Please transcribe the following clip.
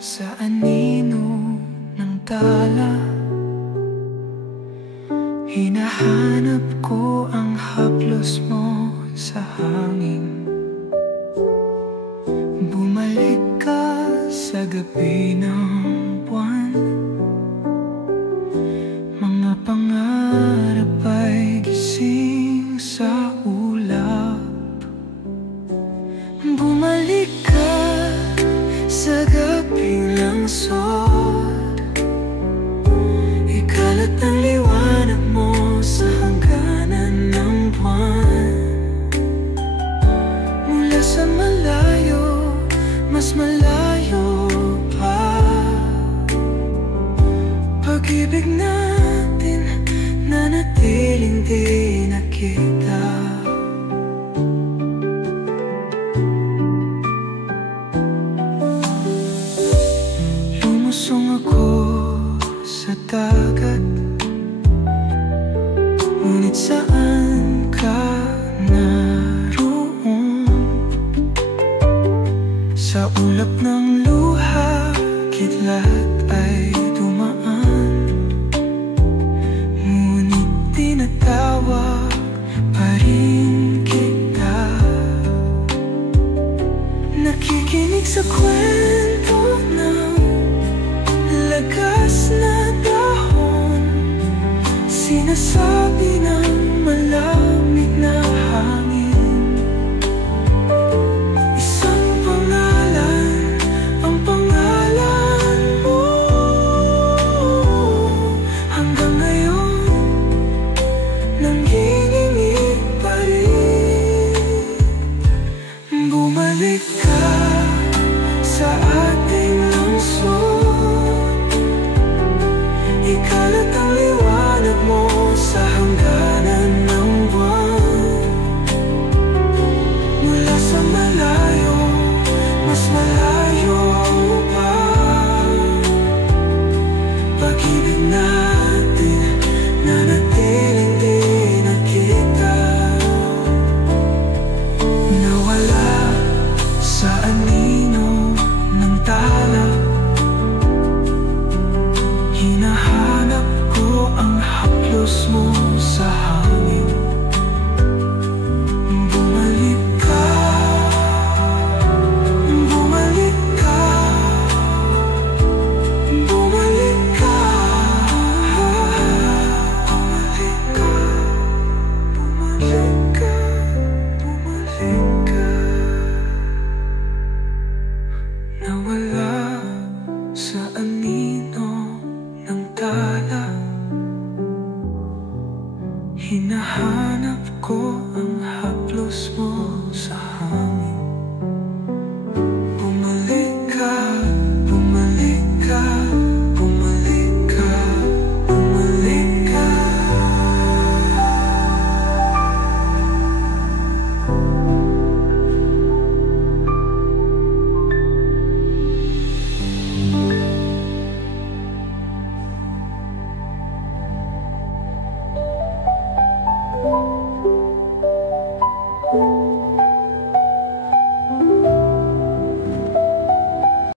sa anino ng tala. Hinahanap ko ang haplos mo sa hangin. Bumalik ka sa gabi ng buwan. Mga pangarap ay gising sa ulap. Bumalik ka sa gabing langsod. Ikalat ang liwanag mo sa hangganan ng buwan. Mula sa malayo, mas malayo pa. Pag-ibig natin nanatiling di nakita. Lumusong ako sa dagat, ngunit saan ka naroon? Sa ulap ng luha, kidlat ay dumaan. Ngunit tinatawag pa rin kita. Nakikinig sa kwento ng lagas na dahon. Sinasabi ng malamig na hangin. Isang pangalan, ang pangalan mo. Hanggang ngayon, nanginginig pa rin. Bumalik ka sa ating lungsod. Ikalat ang liwanag mo sa hangganan ng buwan. Mula sa malayo, mas malayo pa. Pag-ibig natin nanatiling di nakita. Nawala sa anino ng tala. Hinahanap ko ang haplos mo sa hangin. Bumalik ka, bumalik ka, bumalik ka, bumalik ka, bumalik ka, bumalik ka. Nawala